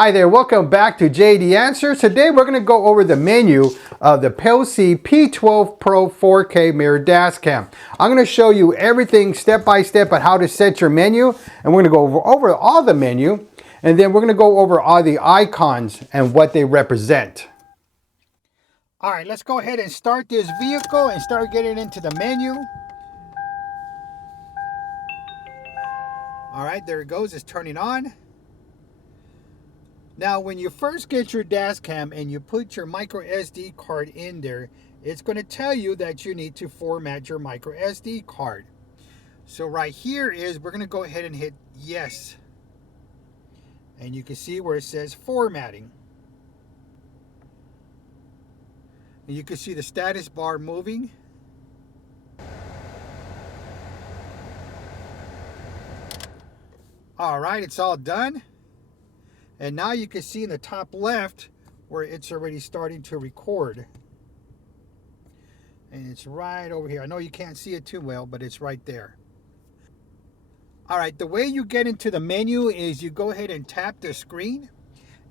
Hi there, welcome back to JD Answers. Today we're going to go over the menu of the Pelsee P12 Pro 4K mirror dashcam. I'm going to show you everything step by step on how to set your menu, and we're going to go over all the menu, and then we're going to go over all the icons and what they represent. All right, let's go ahead and start this vehicle and start getting into the menu. All right, there it goes, it's turning on. Now, when you first get your dashcam and you put your micro SD card in there, it's going to tell you that you need to format your micro SD card. So right here is, we're going to go ahead and hit yes. And you can see where it says formatting. And you can see the status bar moving. All right, it's all done. And now you can see in the top left where it's already starting to record. And it's right over here. I know you can't see it too well, but it's right there. All right, the way you get into the menu is you go ahead and tap the screen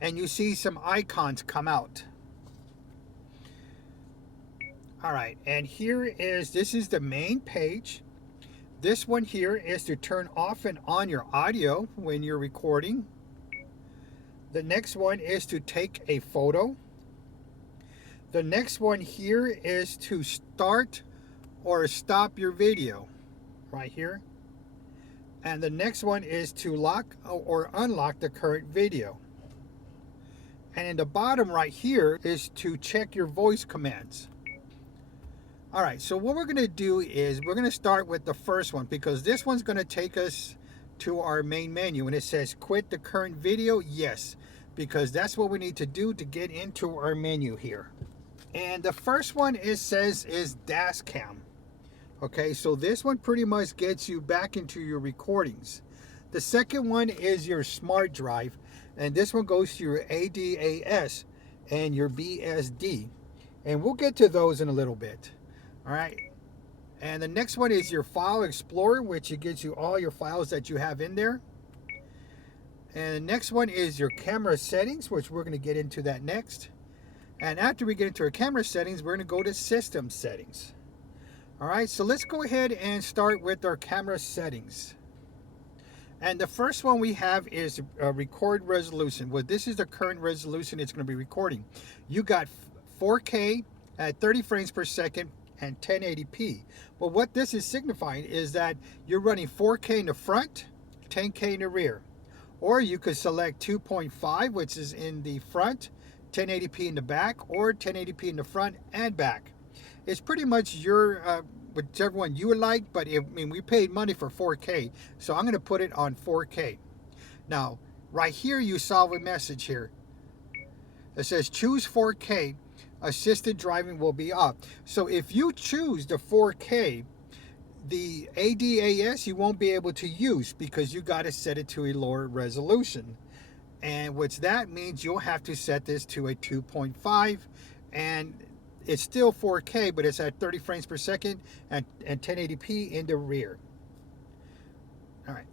and you see some icons come out. All right, and this is the main page. This one here is to turn off and on your audio when you're recording. The next one is to take a photo. The next one here is to start or stop your video, right here. And the next one is to lock or unlock the current video. And in the bottom right here is to check your voice commands. All right, so what we're going to do is we're going to start with the first one, because this one's going to take us to our main menu, and it says quit the current video. Yes, because that's what we need to do to get into our menu here. And the first one says dashcam. Okay, so this one pretty much gets you back into your recordings. The second one is your smart drive, and this one goes to your ADAS and your BSD, and we'll get to those in a little bit. All right. And the next one is your File Explorer, which it gives you all your files that you have in there. And the next one is your camera settings, which we're going to get into that next. And after we get into our camera settings, we're going to go to system settings. All right, so let's go ahead and start with our camera settings. And the first one we have is record resolution. Well, this is the current resolution it's going to be recording. You got 4K at 30 frames per second and 1080p. Well, what this is signifying is that you're running 4K in the front, 10K in the rear. Or you could select 2.5, which is in the front, 1080p in the back, or 1080p in the front and back. It's pretty much your whichever one you would like, but we paid money for 4K, so I'm going to put it on 4K. Now, right here you saw a message here. It says choose 4K. Assisted driving will be off. So if you choose the 4K, the ADAS you won't be able to use because you got to set it to a lower resolution. And which that means you'll have to set this to a 2.5, and it's still 4K, but it's at 30 frames per second and 1080p in the rear. All right.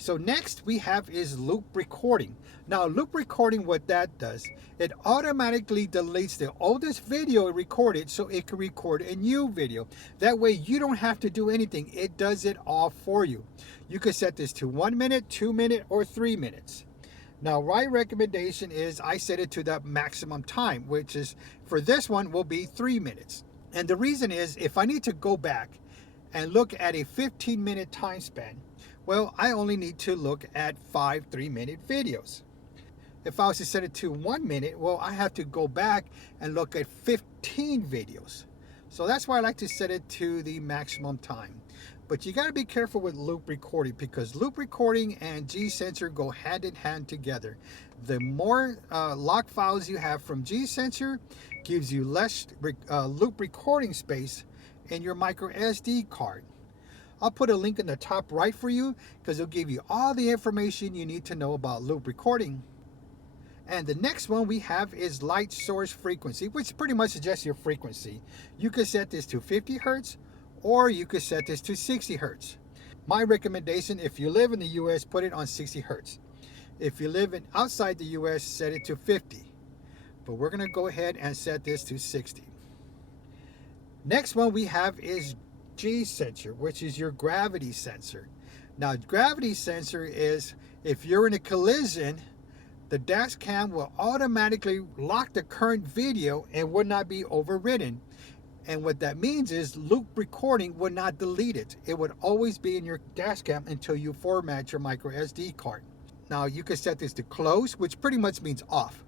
So next we have is loop recording. Now loop recording, what that does, it automatically deletes the oldest video it recorded so it can record a new video. That way you don't have to do anything. It does it all for you. You can set this to 1 minute, 2 minutes, or 3 minutes. Now my recommendation is I set it to the maximum time, which is for this one will be 3 minutes. And the reason is if I need to go back and look at a 15-minute time span, well, I only need to look at 5 3-minute videos. If I was to set it to 1 minute, well, I have to go back and look at 15 videos. So that's why I like to set it to the maximum time. But you got to be careful with loop recording, because loop recording and G-Sensor go hand in hand together. The more lock files you have from G-Sensor gives you less loop recording space in your micro SD card. I'll put a link in the top right for you because it'll give you all the information you need to know about loop recording. And the next one we have is light source frequency, which pretty much suggests your frequency. You could set this to 50 Hertz or you could set this to 60 Hertz. My recommendation, if you live in the US, put it on 60 Hertz. If you live outside the US, set it to 50. But we're going to go ahead and set this to 60. Next one we have is G sensor, which is your gravity sensor. Now, gravity sensor is if you're in a collision, the dash cam will automatically lock the current video and will not be overridden. And what that means is loop recording would not delete it. It would always be in your dash cam until you format your micro SD card. Now you can set this to close, which pretty much means off,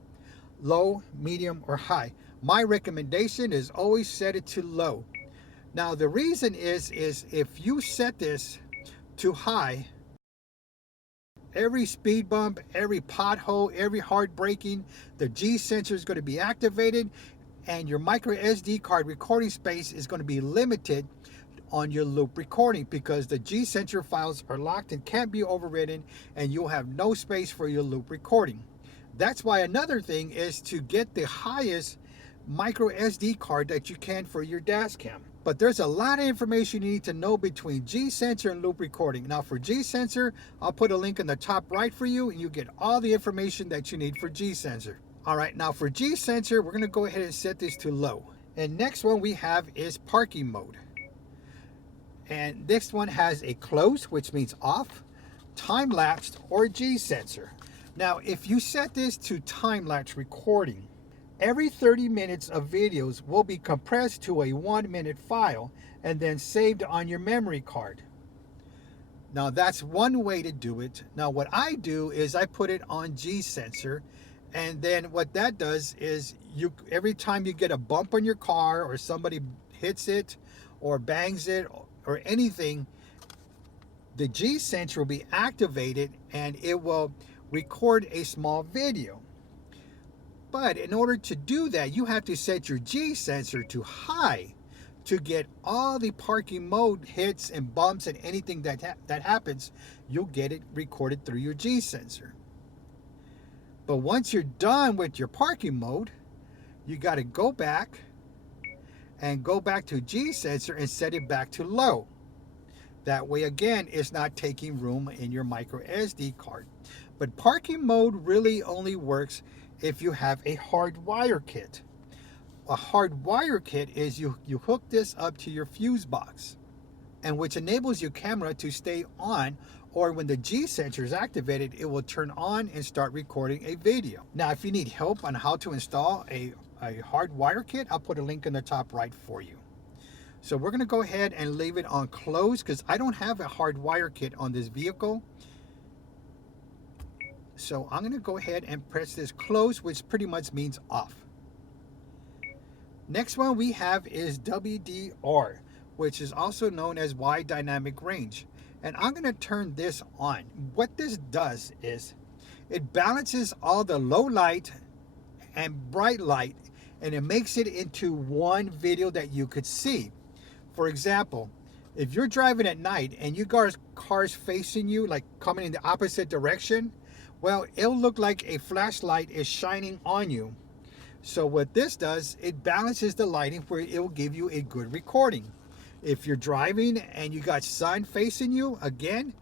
low, medium, or high. My recommendation is always set it to low. Now the reason is if you set this to high, every speed bump, every pothole, every hard braking, the G sensor is going to be activated, and your micro SD card recording space is going to be limited on your loop recording because the G sensor files are locked and can't be overridden, and you'll have no space for your loop recording. That's why another thing is to get the highest micro SD card that you can for your dash cam. But there's a lot of information you need to know between G sensor and loop recording. Now for G sensor, I'll put a link in the top right for you, and you get all the information that you need for G sensor. All right, now for G sensor, we're going to go ahead and set this to low. And next one we have is parking mode. And this one has a close, which means off, time-lapsed, or G sensor. Now, if you set this to time-lapse recording, every 30 minutes of videos will be compressed to a 1-minute file and then saved on your memory card. Now, that's one way to do it. Now, what I do is I put it on G sensor, and then what that does is every time you get a bump on your car or somebody hits it or bangs it or anything, the G sensor will be activated and it will record a small video. But in order to do that, you have to set your G sensor to high to get all the parking mode hits and bumps and anything that happens. You'll get it recorded through your G sensor. But once you're done with your parking mode, you got to go back to G sensor and set it back to low. That way, again, it's not taking room in your micro SD card. But parking mode really only works if you have a hard wire kit. A hard wire kit is you hook this up to your fuse box, and which enables your camera to stay on, or when the G sensor is activated, it will turn on and start recording a video. Now, if you need help on how to install a hard wire kit, I'll put a link in the top right for you. So we're going to go ahead and leave it on close because I don't have a hard wire kit on this vehicle. So I'm going to go ahead and press this close, which pretty much means off. Next one we have is WDR, which is also known as wide dynamic range. And I'm going to turn this on. What this does is it balances all the low light and bright light, and it makes it into one video that you could see. For example, if you're driving at night and you got cars facing you, like coming in the opposite direction, well, it'll look like a flashlight is shining on you. So what this does, it balances the lighting where it will give you a good recording. If you're driving and you got sun facing you, again,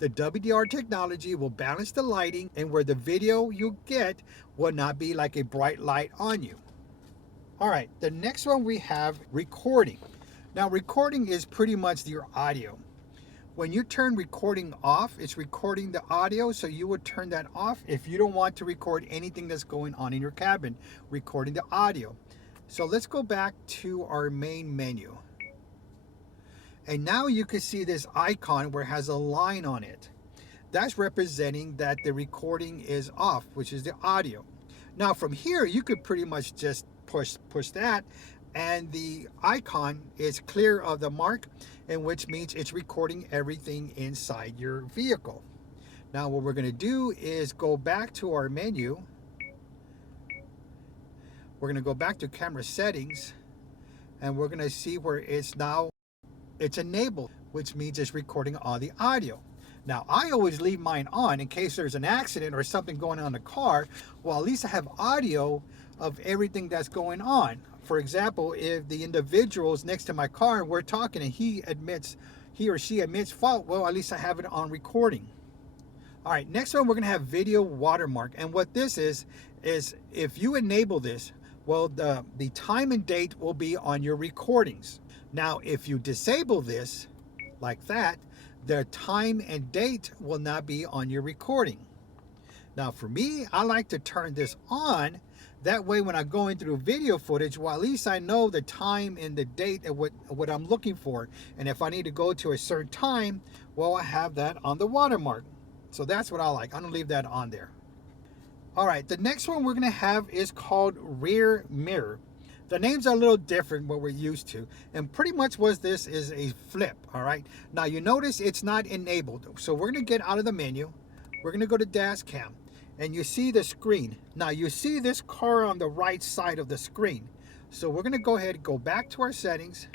the WDR technology will balance the lighting, and where the video you get will not be like a bright light on you. All right, the next one we have recording. Now, recording is pretty much your audio. When you turn recording off, it's recording the audio, so you would turn that off if you don't want to record anything that's going on in your cabin, recording the audio. So let's go back to our main menu. And now you can see this icon where it has a line on it. That's representing that the recording is off, which is the audio. Now from here, you could pretty much just push that, and the icon is clear of the mark, and which means it's recording everything inside your vehicle. Now what we're going to do is go back to our menu. We're going to go back to camera settings, and we're going to see where it's enabled, which means it's recording all the audio. Now, I always leave mine on in case there's an accident or something going on in the car. Well, at least I have audio of everything that's going on. For example, if the individual is next to my car and we're talking and he or she admits fault, well, at least I have it on recording. All right, next one we're gonna have video watermark. And what this is if you enable this, well, the time and date will be on your recordings. Now, if you disable this like that, the time and date will not be on your recording. Now, for me, I like to turn this on. That way, when I'm going through video footage, well, at least I know the time and the date of what I'm looking for. And if I need to go to a certain time, well, I have that on the watermark. So that's what I like. I'm gonna leave that on there. All right, the next one we're gonna have is called rear mirror. The names are a little different what we're used to. And pretty much what this is a flip, all right? Now you notice it's not enabled. So we're gonna get out of the menu. We're gonna go to dashcam. And you see the screen. Now you see this car on the right side of the screen. So we're gonna go ahead and go back to our settings,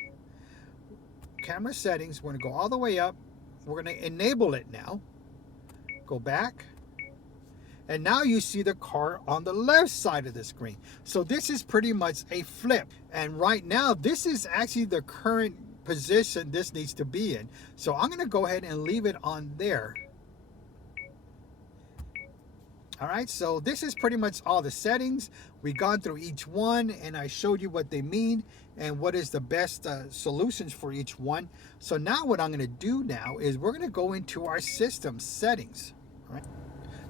camera settings. We're gonna go all the way up. We're gonna enable it now. Go back. And now you see the car on the left side of the screen. So this is pretty much a flip. And right now, this is actually the current position this needs to be in. So I'm gonna go ahead and leave it on there. All right, so this is pretty much all the settings. We've gone through each one and I showed you what they mean and what is the best solutions for each one. So now what I'm gonna do now is we're gonna go into our system settings. All right.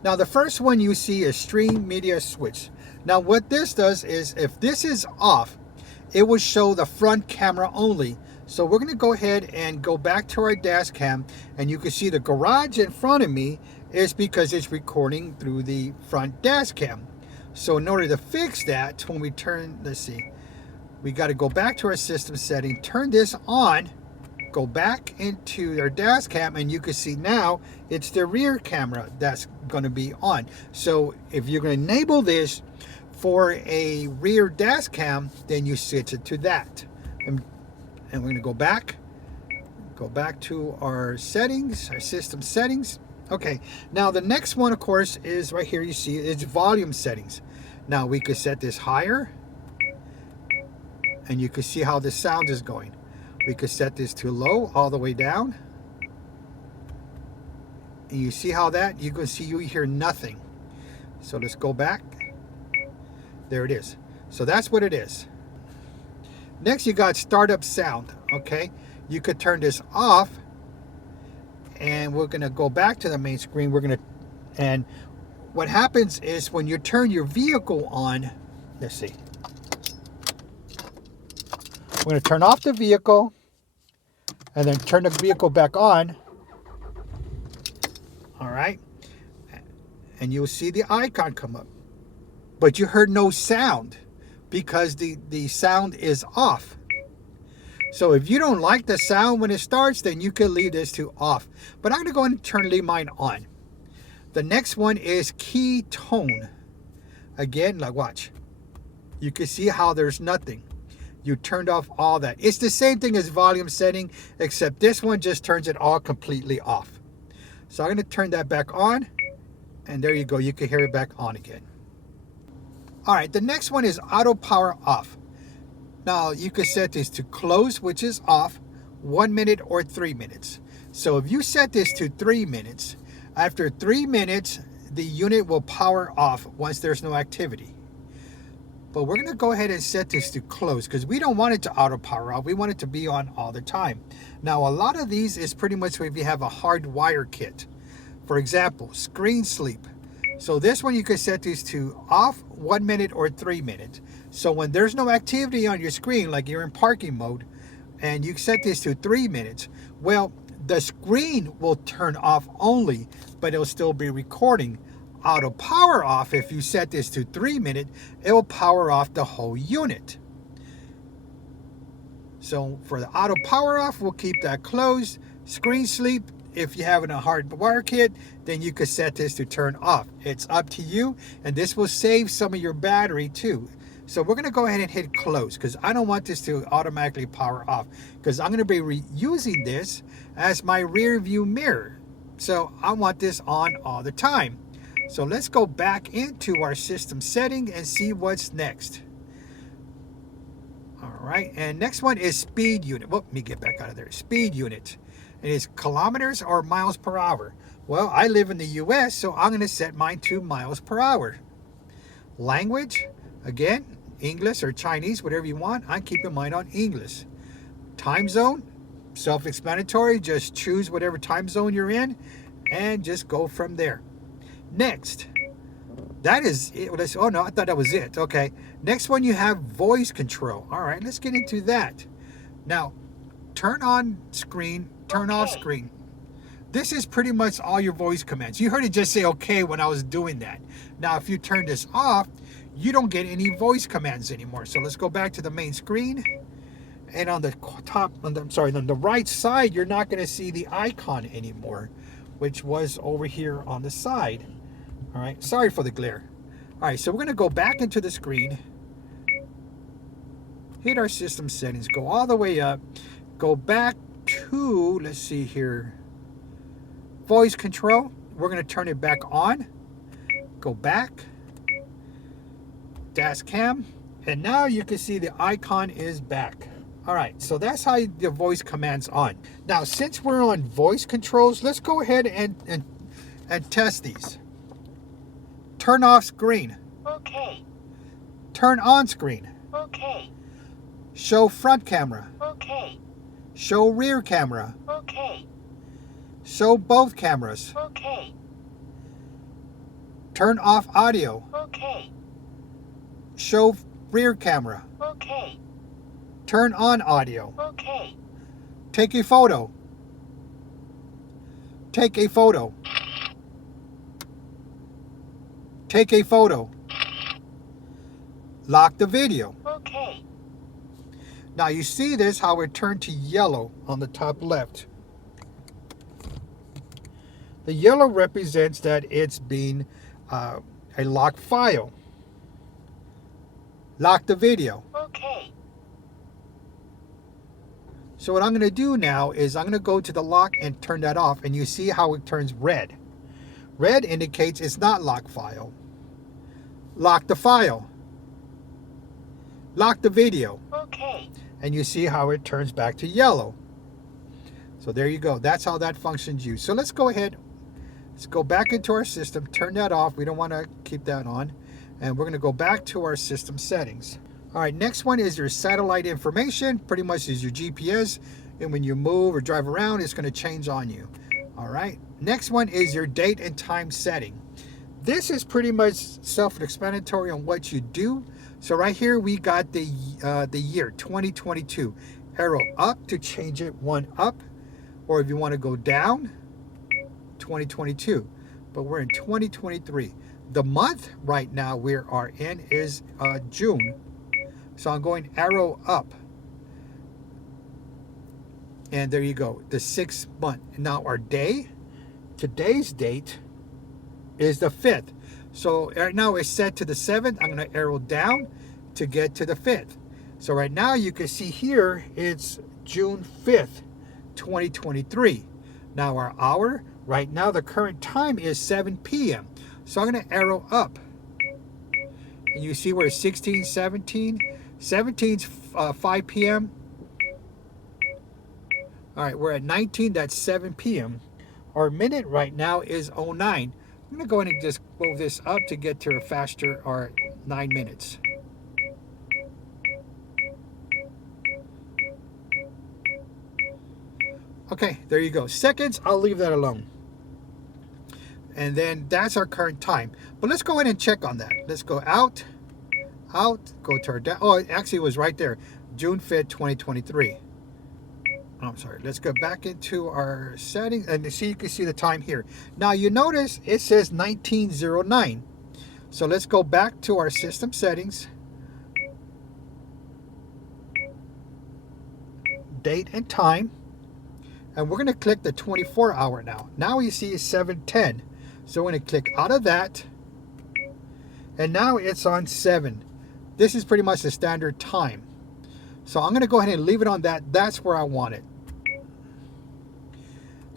Now the first one you see is stream media switch. Now what this does is if this is off, it will show the front camera only. So we're gonna go ahead and go back to our dash cam and you can see the garage in front of me is because it's recording through the front dash cam. So in order to fix that, when we turn, let's see, we got to go back to our system setting, turn this on, go back into our dash cam, and you can see now it's the rear camera that's going to be on. So if you're going to enable this for a rear dash cam, then you switch it to that. And we're going to go back to our settings, our system settings. Okay, now the next one, of course, is right here. You see it's volume settings. Now we could set this higher, and you can see how the sound is going. We could set this to low all the way down, and you see how that you can see you hear nothing. So let's go back. There it is. So that's what it is. Next, you got startup sound. Okay, you could turn this off. And we're going to go back to the main screen. And what happens is when you turn your vehicle on, let's see. We're going to turn off the vehicle and then turn the vehicle back on. All right. And you'll see the icon come up. But you heard no sound because the sound is off. So if you don't like the sound when it starts, then you can leave this to off. But I'm going to go ahead and leave mine on. The next one is key tone. Again, like watch. You can see how there's nothing. You turned off all that. It's the same thing as volume setting, except this one just turns it all completely off. So I'm going to turn that back on. And there you go. You can hear it back on again. All right, the next one is auto power off. Now you can set this to close, which is off, 1 minute or 3 minutes. So if you set this to 3 minutes, after 3 minutes, the unit will power off once there's no activity. But we're going to go ahead and set this to close because we don't want it to auto power off. We want it to be on all the time. Now a lot of these is pretty much if you have a hard wire kit. For example, screen sleep. So this one you can set this to off, 1 minute or 3 minutes. So when there's no activity on your screen, like you're in parking mode, and you set this to 3 minutes, well, the screen will turn off only, but it'll still be recording. Auto power off, if you set this to 3 minutes, it will power off the whole unit. So for the auto power off, we'll keep that closed. Screen sleep, if you're having a hard wire kit, then you could set this to turn off. It's up to you, and this will save some of your battery too. So we're going to go ahead and hit close because I don't want this to automatically power off because I'm going to be using this as my rear view mirror. So I want this on all the time. So let's go back into our system setting and see what's next. All right, and next one is speed unit. Well, let me get back out of there. Speed unit. It is kilometers or miles per hour. Well, I live in the US, so I'm going to set mine to miles per hour. Language, again, English or Chinese, whatever you want. I'm keeping mine on English. Time zone, self-explanatory. Just choose whatever time zone you're in and just go from there. Next, that is it. Oh no, I thought that was it. Okay, next one you have voice control. All right, let's get into that. Now, turn on screen, turn off screen. This is pretty much all your voice commands. You heard it just say okay when I was doing that. Now, if you turn this off, you don't get any voice commands anymore. So let's go back to the main screen. And on the top, on the right side, you're not going to see the icon anymore, which was over here on the side. All right, sorry for the glare. All right, so we're going to go back into the screen, hit our system settings, go all the way up, go back to, let's see here, voice control. We're going to turn it back on, go back, dashcam, and now you can see the icon is back. All right, so that's how the voice command's on. Now, since we're on voice controls, let's go ahead and test these. Turn off screen. Okay. Turn on screen. Okay. Show front camera. Okay. Show rear camera. Okay. Show both cameras. Okay. Turn off audio. Okay. Show rear camera. Okay. Turn on audio. Okay. Take a photo. Take a photo. Take a photo. Lock the video. Okay. Now you see this, how it turned to yellow on the top left. The yellow represents that it's been a locked file. Lock the video. Okay. So what I'm going to do now is I'm going to go to the lock and turn that off, and you see how it turns red. Red indicates it's not locked file. Lock the file. Lock the video. Okay. And you see how it turns back to yellow. So there you go. That's how that functions used. So let's go ahead. Let's go back into our system. Turn that off. We don't want to keep that on. And we're going to go back to our system settings. All right, next one is your satellite information. Pretty much is your GPS. And when you move or drive around, it's going to change on you. All right. Next one is your date and time setting. This is pretty much self-explanatory on what you do. So right here we got the year 2022. Arrow up to change it, one up, or if you want to go down, 2022. But we're in 2023. The month right now we are in is June. So I'm going arrow up. And there you go, the 6th month. Now our day, today's date is the 5th. So right now it's set to the 7th. I'm going to arrow down to get to the 5th. So right now you can see here it's June 5th, 2023. Now our hour, right now the current time is 7 p.m. So I'm going to arrow up. And you see where 16, 17, 17's 5 p.m. All right, we're at 19, that's 7 p.m. Our minute right now is 09. I'm going to go ahead and just move this up to get to a faster, or 9 minutes. Okay, there you go. Seconds, I'll leave that alone. And then that's our current time. But let's go ahead and check on that. Let's go out, go to our, oh, actually it was right there. June 5th, 2023. I'm sorry, let's go back into our settings and see, you can see the time here. Now you notice it says 1909. So let's go back to our system settings. Date and time. And we're going to click the 24 hour now. Now you see it's 7:10. So we're going to click out of that. And now it's on 7. This is pretty much the standard time. So I'm going to go ahead and leave it on that. That's where I want it.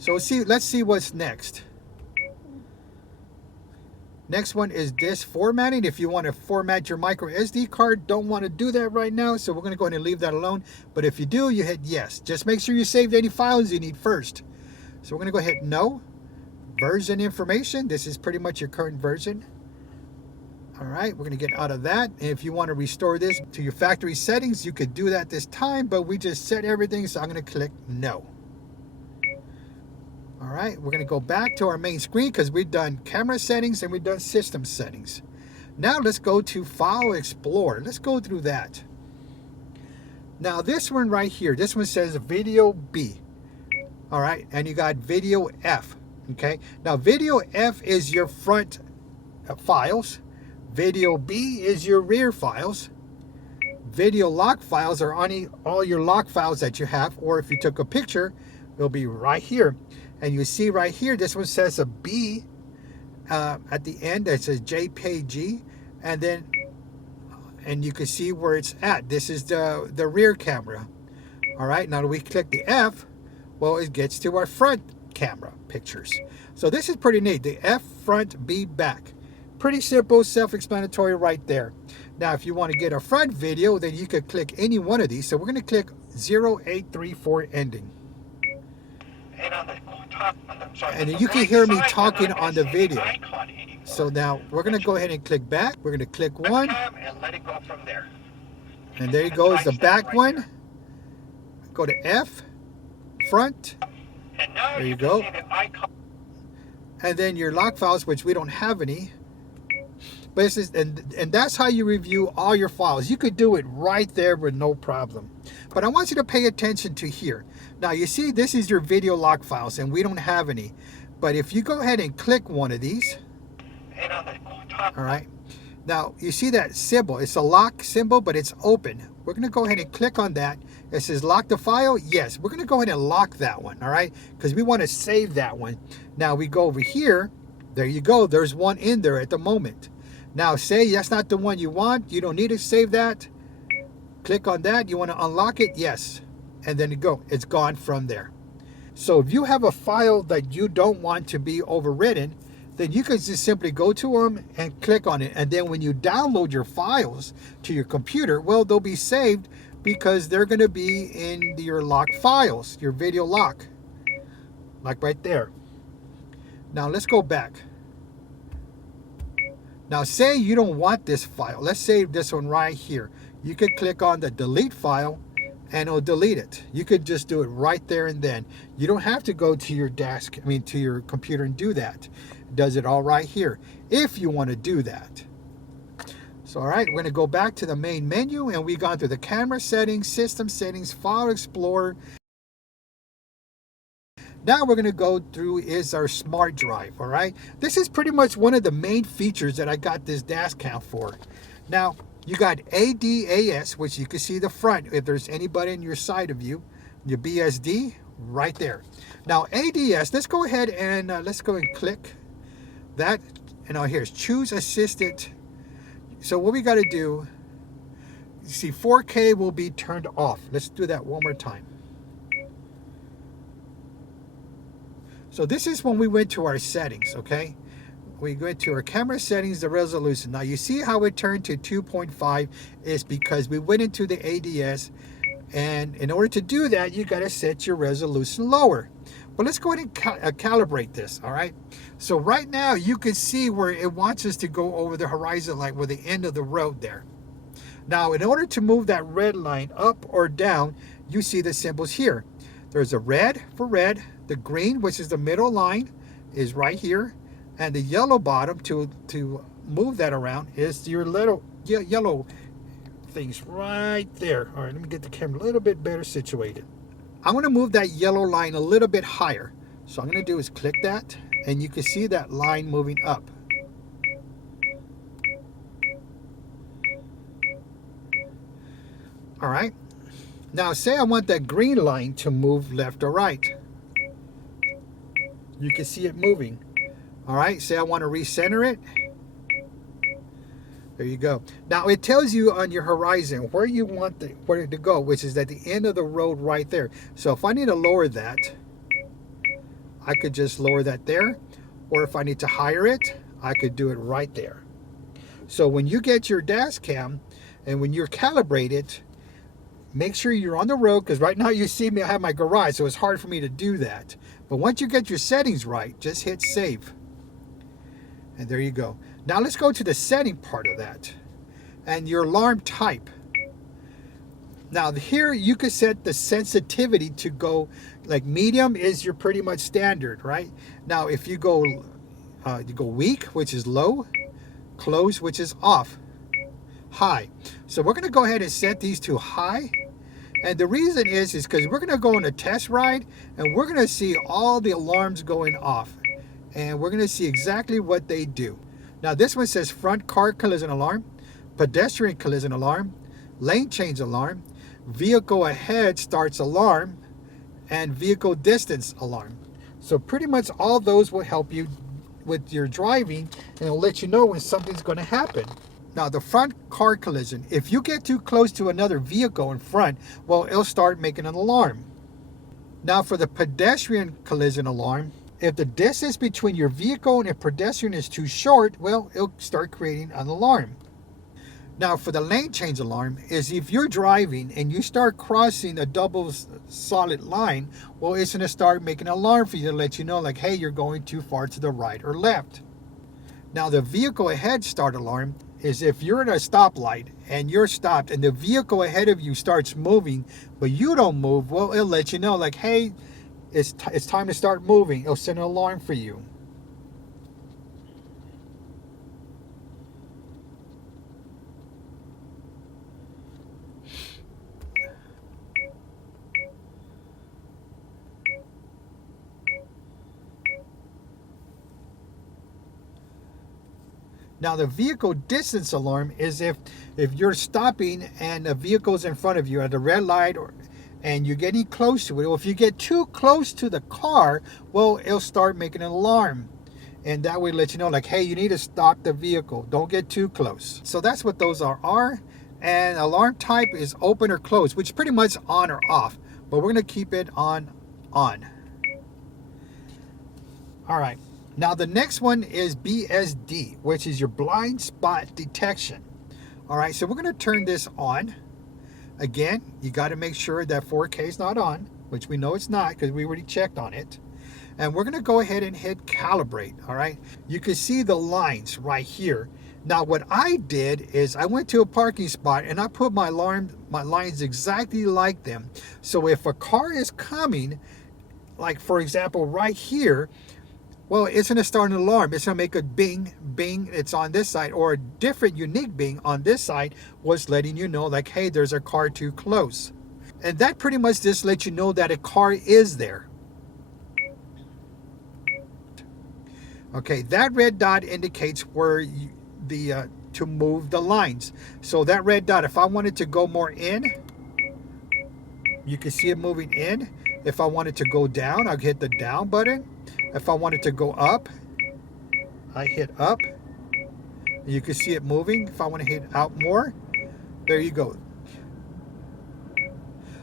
So let's see what's next. Next one is disk formatting. If you want to format your micro SD card, don't want to do that right now. So we're going to go ahead and leave that alone. But if you do, you hit yes. Just make sure you saved any files you need first. So we're going to go ahead no. version information. This is pretty much your current version. All right, we're going to get out of that. And if you want to restore this to your factory settings, you could do that this time, but we just set everything, so I'm going to click no. All right, we're going to go back to our main screen because we've done camera settings and we've done system settings. Now let's go to File Explorer. Let's go through that. Now this one right here, this one says Video B. All right, and you got Video F. Okay, now Video F is your front files. Video B is your rear files. Video log files are on all your log files that you have, or if you took a picture, it'll be right here. And you see right here, this one says a B at the end. It says JPG, and you can see where it's at. This is the rear camera. All right, now we click the F, well, it gets to our front camera pictures. So this is pretty neat. The F front, B back. Pretty simple, self-explanatory right there. Now, if you want to get a front video, then you could click any one of these. So we're going to click 0834 ending. And then you can hear me talking on the video. So now we're going to go ahead and click back. We're going to click one. And there you go, is the back one. Go to F, front. There you go. And then your log files, which we don't have any. But this is, and that's how you review all your files. You could do it right there with no problem. But I want you to pay attention to here. Now you see this is your video log files and we don't have any. But if you go ahead and click one of these. All right. Now you see that symbol. It's a lock symbol, but it's open. We're going to go ahead and click on that. It says lock the file. Yes, we're going to go ahead and lock that one. All right. Because we want to save that one. Now we go over here. There you go. There's one in there at the moment. Now say that's not the one you want. You don't need to save that. Click on that. You want to unlock it? Yes. And then you go. It's gone from there. So if you have a file that you don't want to be overwritten, then you can just simply go to them and click on it. And then when you download your files to your computer, well, they'll be saved because they're going to be in your lock files, your video lock, like right there. Now let's go back. Now say you don't want this file. Let's save this one right here. You could click on the delete file and it'll delete it. You could just do it right there and then. You don't have to go to your to your computer and do that. It does it all right here if you want to do that. So all right, we're going to go back to the main menu and we've gone through the camera settings, system settings, file explorer. Now we're going to go through is our smart drive. All right, this is pretty much one of the main features that I got this dashcam for. Now you got ADAS, which you can see the front if there's anybody in your side of you. Your BSD right there. Now ADS, let's go ahead and let's go and click that. And now here's choose assisted. So what we got to do, you see 4K will be turned off. Let's do that one more time. So this is when we went to our settings, okay? We went to our camera settings, the resolution. Now you see how it turned to 2.5 is because we went into the ADS, and in order to do that, you got to set your resolution lower. But let's go ahead and calibrate this, all right? So right now you can see where it wants us to go over the horizon line with the end of the road there. Now in order to move that red line up or down, you see the symbols here. There's a red for red, the green, which is the middle line, is right here, and the yellow bottom to move that around is your little yellow things right there. All right, let me get the camera a little bit better situated. I'm going to move that yellow line a little bit higher. So I'm going to do is click that, and you can see that line moving up. All right. Now say I want that green line to move left or right. You can see it moving. All right, say I want to recenter it. There you go. Now it tells you on your horizon where you want where to go, which is at the end of the road right there. So if I need to lower that, I could just lower that there. Or if I need to higher it, I could do it right there. So when you get your dash cam and when you're calibrated, make sure you're on the road, because right now you see me, I have my garage, so it's hard for me to do that. But once you get your settings right, just hit save. And there you go. Now let's go to the setting part of that. And your alarm type. Now here you could set the sensitivity to go, like medium is your pretty much standard, right? Now if you go weak, which is low, close, which is off, high. So we're gonna go ahead and set these to high. And the reason is because we're gonna go on a test ride and we're gonna see all the alarms going off. And we're gonna see exactly what they do. Now this one says front car collision alarm, pedestrian collision alarm, lane change alarm, vehicle ahead starts alarm, and vehicle distance alarm. So pretty much all those will help you with your driving, and it'll let you know when something's going to happen. Now the front car collision, if you get too close to another vehicle in front, well, it'll start making an alarm. Now for the pedestrian collision alarm, if the distance between your vehicle and a pedestrian is too short, well, it'll start creating an alarm. Now for the lane change alarm is if you're driving and you start crossing a double solid line, well, it's going to start making an alarm for you to let you know, like, hey, you're going too far to the right or left. Now the vehicle ahead start alarm is if you're at a stoplight and you're stopped and the vehicle ahead of you starts moving, but you don't move, well, it'll let you know, like, hey, it's time to start moving. It'll send an alarm for you. Now the vehicle distance alarm is if you're stopping and a vehicle's in front of you at a red light and you're getting close to it. Well, if you get too close to the car, well, it'll start making an alarm. And that way let you know, like, hey, you need to stop the vehicle. Don't get too close. So that's what those are. And alarm type is open or closed, which is pretty much on or off. But we're going to keep it on. All right. Now the next one is BSD, which is your blind spot detection. All right, so we're going to turn this on. Again, you got to make sure that 4K is not on, which we know it's not because we already checked on it. And we're going to go ahead and hit calibrate. All right, you can see the lines right here. Now what I did is I went to a parking spot and I put my lines exactly like them. So if a car is coming, like for example right here, well, it's going to start an alarm. It's going to make a bing, bing. It's on this side, or a different unique bing on this side was letting you know, like, hey, there's a car too close. And that pretty much just lets you know that a car is there. Okay, that red dot indicates where to move the lines. So that red dot, if I wanted to go more in, you can see it moving in. If I wanted to go down, I'll hit the down button. If I wanted to go up, I hit up. You can see it moving. If I want to hit out more, there you go.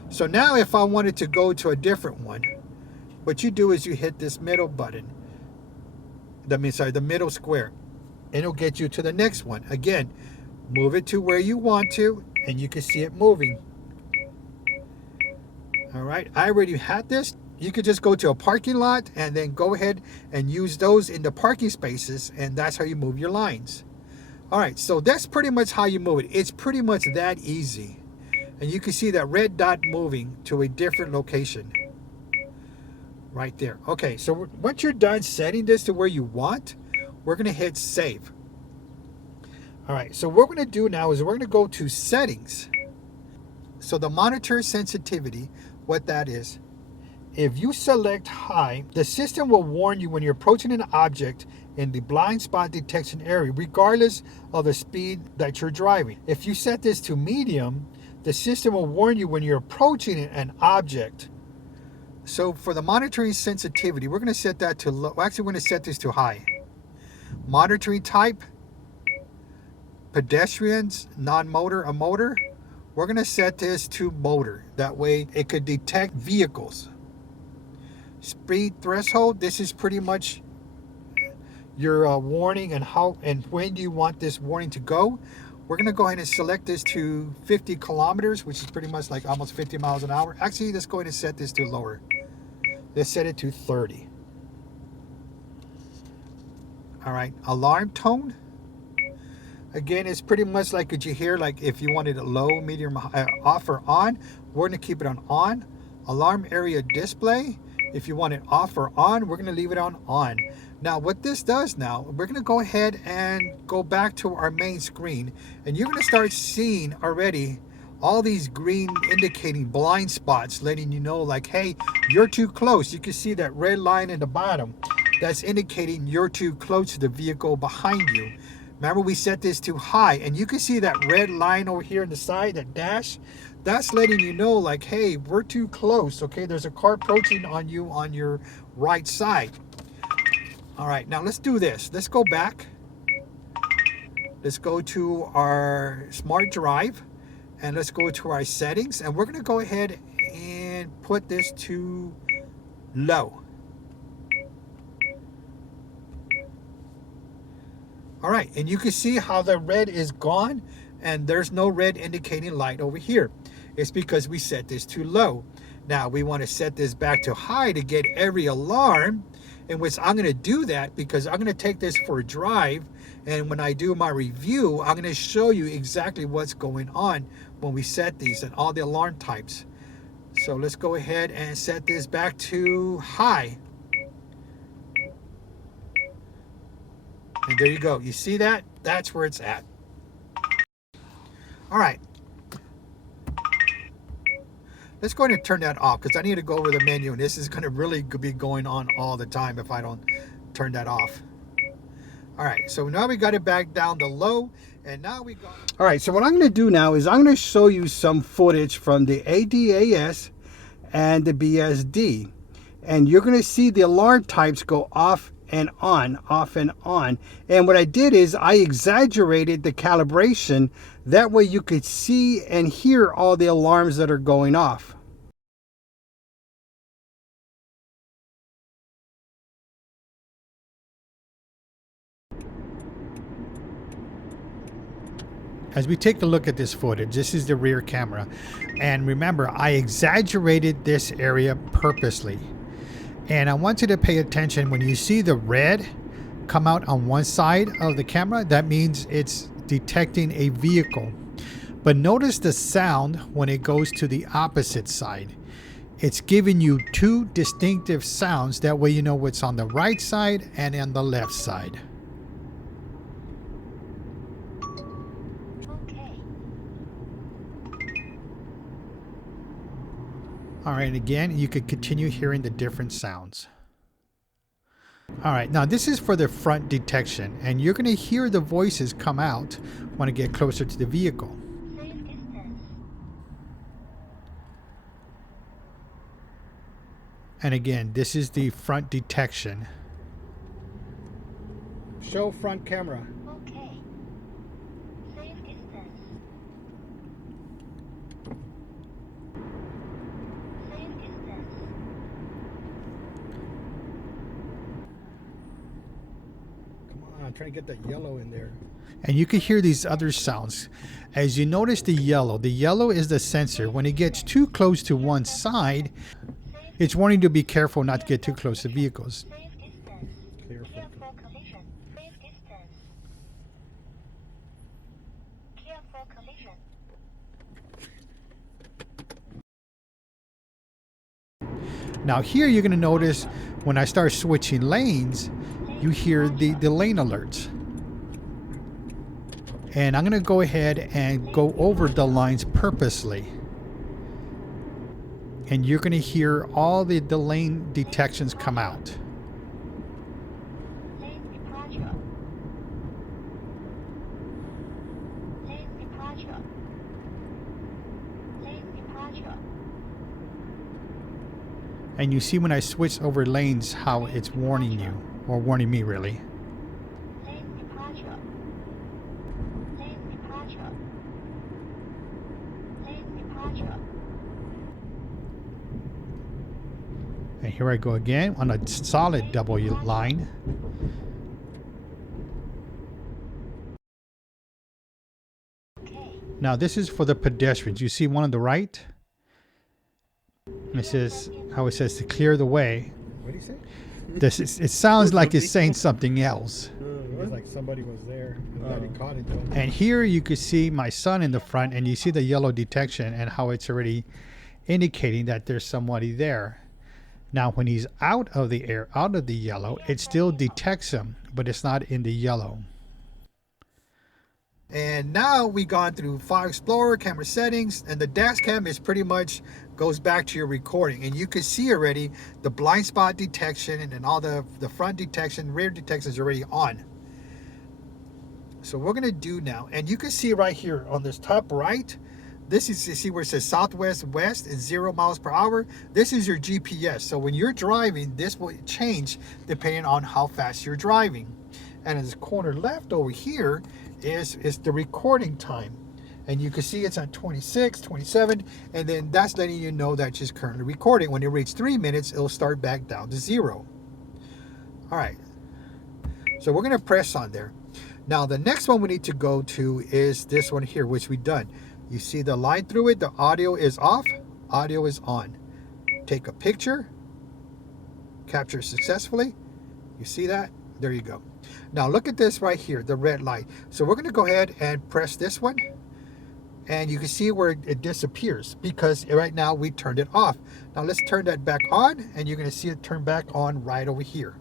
So now if I wanted to go to a different one, what you do is you hit this middle button. The middle square. And it'll get you to the next one. Again, move it to where you want to, and you can see it moving. All right, I already had this. You could just go to a parking lot and then go ahead and use those in the parking spaces, and that's how you move your lines. All right, so that's pretty much how you move it. It's pretty much that easy. And you can see that red dot moving to a different location right there. Okay, so once you're done setting this to where you want, we're going to hit save. All right, so what we're going to do now is we're going to go to settings. So the monitor sensitivity, what that is, if you select high, the system will warn you when you're approaching an object in the blind spot detection area, regardless of the speed that you're driving. If you set this to medium, the system will warn you when you're approaching an object. So for the monitoring sensitivity, we're going to set that to low. Actually, we're going to set this to high. Monitoring type, pedestrians, non-motor, a motor. We're going to set this to motor. That way it could detect vehicles. Speed threshold, this is pretty much your warning and how and when you want this warning to go. We're going to go ahead and select this to 50 kilometers, which is pretty much like almost 50 miles an hour. Actually, let's go ahead and set this to lower. Let's set it to 30. All right, alarm tone. Again, it's pretty much like what you hear, like if you wanted it low, medium, off or on, we're going to keep it on. Alarm area display, if you want it off or on, we're going to leave it on. Now, what this does now, we're going to go ahead and go back to our main screen, and you're going to start seeing already all these green indicating blind spots, letting you know like, hey, you're too close. You can see that red line in the bottom. That's indicating you're too close to the vehicle behind you. Remember, we set this to high, and you can see that red line over here on the side, that dash. That's letting you know like, hey, we're too close. Okay, there's a car approaching on you on your right side. All right, now let's do this. Let's go back. Let's go to our smart drive, and let's go to our settings, and we're going to go ahead and put this to low. All right, and you can see how the red is gone, and there's no red indicating light over here. It's because we set this to low. Now we want to set this back to high to get every alarm, in which I'm going to do that because I'm going to take this for a drive, and when I do my review, I'm going to show you exactly what's going on when we set these and all the alarm types. So let's go ahead and set this back to high. And there you go. You see that? That's where it's at. All right. Let's go ahead and turn that off because I need to go over the menu, and this is going to really be going on all the time if I don't turn that off. All right. So now we got it back down to low, and now we got... All right. So what I'm going to do now is I'm going to show you some footage from the ADAS and the BSD, and you're going to see the alarm types go off and on, off and on. And what I did is I exaggerated the calibration. That way you could see and hear all the alarms that are going off. As we take a look at this footage, this is the rear camera. And remember, I exaggerated this area purposely. And I want you to pay attention when you see the red come out on one side of the camera, that means it's detecting a vehicle. But notice the sound when it goes to the opposite side. It's giving you two distinctive sounds. That way you know what's on the right side and on the left side. All right, again, you could continue hearing the different sounds. All right, now this is for the front detection, and you're going to hear the voices come out when I get closer to the vehicle. And again, this is the front detection. Show front camera. Okay. Safe distance. Safe distance. Come on, try to get that yellow in there. And you can hear these other sounds. As you notice the yellow is the sensor. When it gets too close to one side, it's warning to be careful not to get too close to vehicles. Safe distance. Careful collision. Safe distance. Careful collision. Now here you're going to notice when I start switching lanes, you hear the lane alerts. And I'm going to go ahead and go over the lines purposely. And you're going to hear all the lane detections come out. Lane departure. Lane departure. Lane departure. And you see when I switch over lanes how it's warning you, or warning me really. Lane departure. Lane departure. Lane departure. And here I go again on a solid double line. Now this is for the pedestrians. You see one on the right? It says, how it says to clear the way. What do you say? It sounds like it's saying something else. It was like somebody was there. And caught it though. And here you can see my son in the front, and you see the yellow detection and how it's already indicating that there's somebody there. Now when he's out of the yellow, it still detects him, but it's not in the yellow. And now we've gone through File Explorer, camera settings, and the dash cam is pretty much goes back to your recording. And you can see already the blind spot detection and then all the front detection, rear detection is already on. So we're gonna do now, and you can see right here on this top right, this is, you see where it says southwest west is 0 miles per hour. This is your GPS. So when you're driving, this will change depending on how fast you're driving. And in this corner left over here is the recording time. And you can see it's at 26, 27, and then that's letting you know that it's currently recording. When it reaches 3 minutes, it'll start back down to 0. All right. So we're gonna press on there. Now the next one we need to go to is this one here, which we've done. You see the line through it, the audio is off, audio is on. Take a picture, capture successfully. You see that? There you go. Now look at this right here, the red light. So we're gonna go ahead and press this one, and you can see where it disappears because right now we turned it off. Now let's turn that back on, and you're gonna see it turn back on right over here.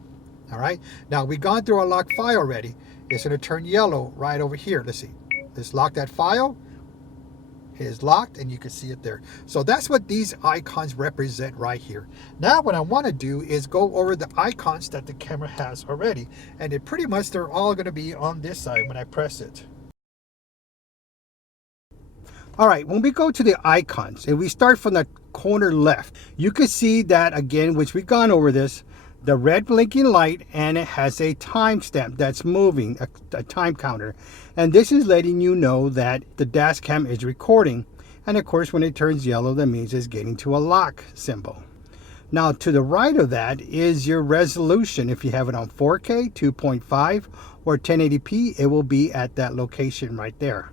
All right, now we've gone through our locked file already. It's gonna turn yellow right over here. Let's see, let's lock that file. It is locked, and you can see it there. So that's what these icons represent right here. Now what I want to do is go over the icons that the camera has already, and it pretty much they're all going to be on this side when I press it. All right, when we go to the icons and we start from the corner left, you can see that again, which we've gone over this, the red blinking light, and it has a timestamp that's moving, a time counter. And this is letting you know that the dash cam is recording. And of course, when it turns yellow, that means it's getting to a lock symbol. Now to the right of that is your resolution. If you have it on 4K, 2.5, or 1080p, it will be at that location right there.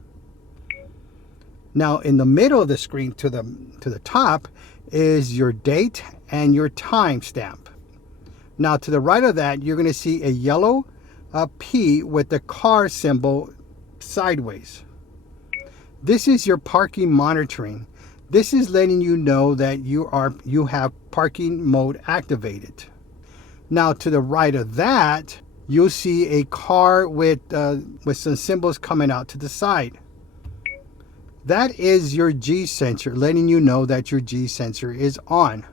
Now in the middle of the screen to the top is your date and your timestamp. Now to the right of that, you're going to see a yellow P with the car symbol sideways. This is your parking monitoring. This is letting you know that you have parking mode activated. Now to the right of that, you'll see a car with some symbols coming out to the side. That is your G sensor, letting you know that your G sensor is on.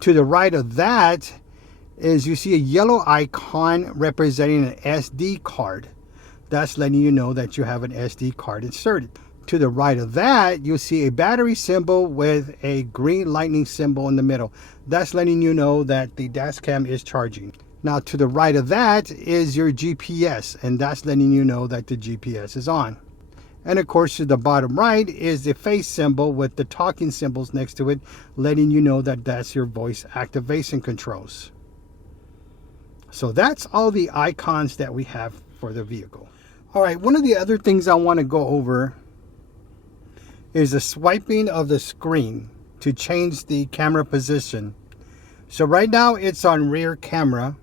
To the right of that is you see a yellow icon representing an SD card. That's letting you know that you have an SD card inserted. To the right of that, you'll see a battery symbol with a green lightning symbol in the middle. That's letting you know that the dash cam is charging. Now to the right of that is your GPS, and that's letting you know that the GPS is on. And of course, to the bottom right is the face symbol with the talking symbols next to it, letting you know that that's your voice activation controls. So that's all the icons that we have for the vehicle. All right, one of the other things I want to go over is the swiping of the screen to change the camera position. So right now it's on rear camera.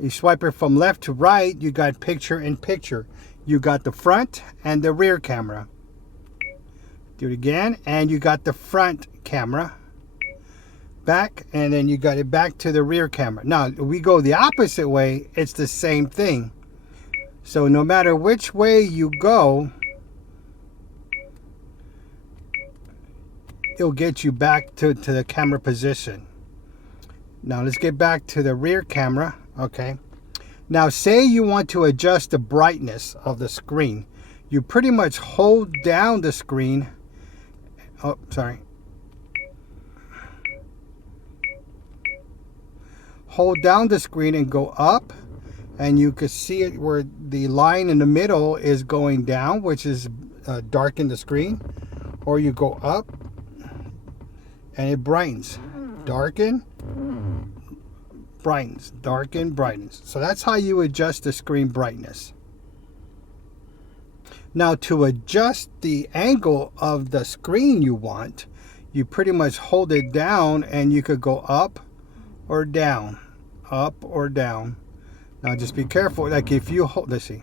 You swipe it from left to right, you got picture in picture. You got the front and the rear camera. Do it again, and you got the front camera. Back, and then you got it back to the rear camera. Now we go the opposite way, it's the same thing. So no matter which way you go, it'll get you back to the camera position. Now let's get back to the rear camera. Okay, now say you want to adjust the brightness of the screen. You pretty much hold down the screen. Oh, sorry. Hold down the screen and go up, and you can see it where the line in the middle is going down, which is darken the screen. Or you go up and it brightens. Darken, brightens, darken, brightens. So that's how you adjust the screen brightness. Now to adjust the angle of the screen you want, you pretty much hold it down and you could go up or down, up or down. Now just be careful, like if you hold, let's see.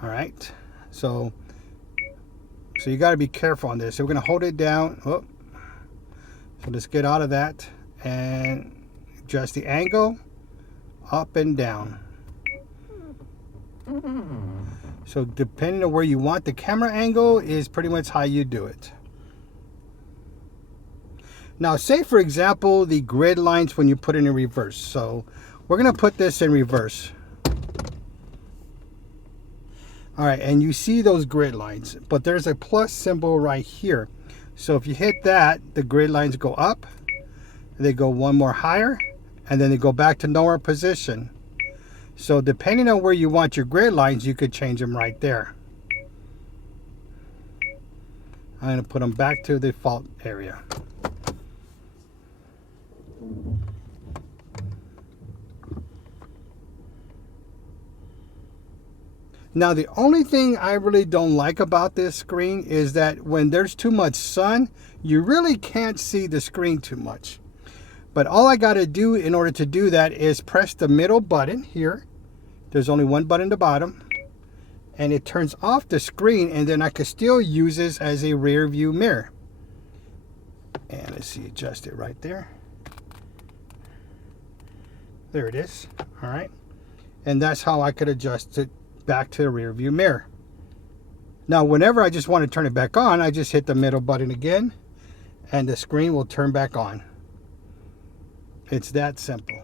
All right, so you got to be careful on this. So we're going to hold it down. Oh. So let's get out of that and adjust the angle up and down. So depending on where you want the camera angle is pretty much how you do it. Now say for example the grid lines when you put it in reverse. So we're going to put this in reverse. All right, and you see those grid lines, but there's a plus symbol right here. So if you hit that, the grid lines go up, they go one more higher, and then they go back to normal position. So depending on where you want your grid lines, you could change them right there. I'm going to put them back to the default area. Now the only thing I really don't like about this screen is that when there's too much sun, you really can't see the screen too much. But all I got to do in order to do that is press the middle button here. There's only one button at the bottom. And it turns off the screen, and then I could still use this as a rear view mirror. And let's see, adjust it right there. There it is. All right. And that's how I could adjust it back to the rear view mirror. Now whenever I just want to turn it back on, I just hit the middle button again and the screen will turn back on. It's that simple.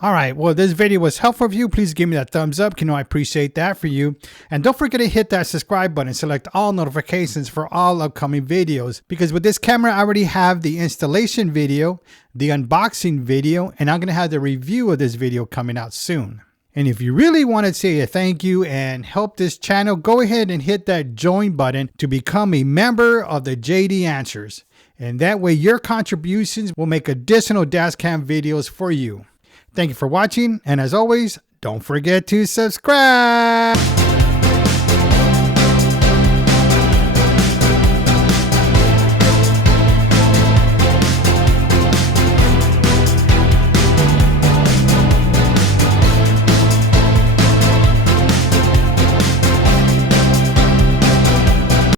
All right, well, this video was helpful for you. Please give me that thumbs up. You know, I appreciate that for you. And don't forget to hit that subscribe button. Select all notifications for all upcoming videos. Because with this camera, I already have the installation video, the unboxing video, and I'm going to have the review of this video coming out soon. And if you really want to say a thank you and help this channel, go ahead and hit that join button to become a member of the JD Answers. And that way your contributions will make additional dashcam videos for you. Thank you for watching, and as always, don't forget to subscribe.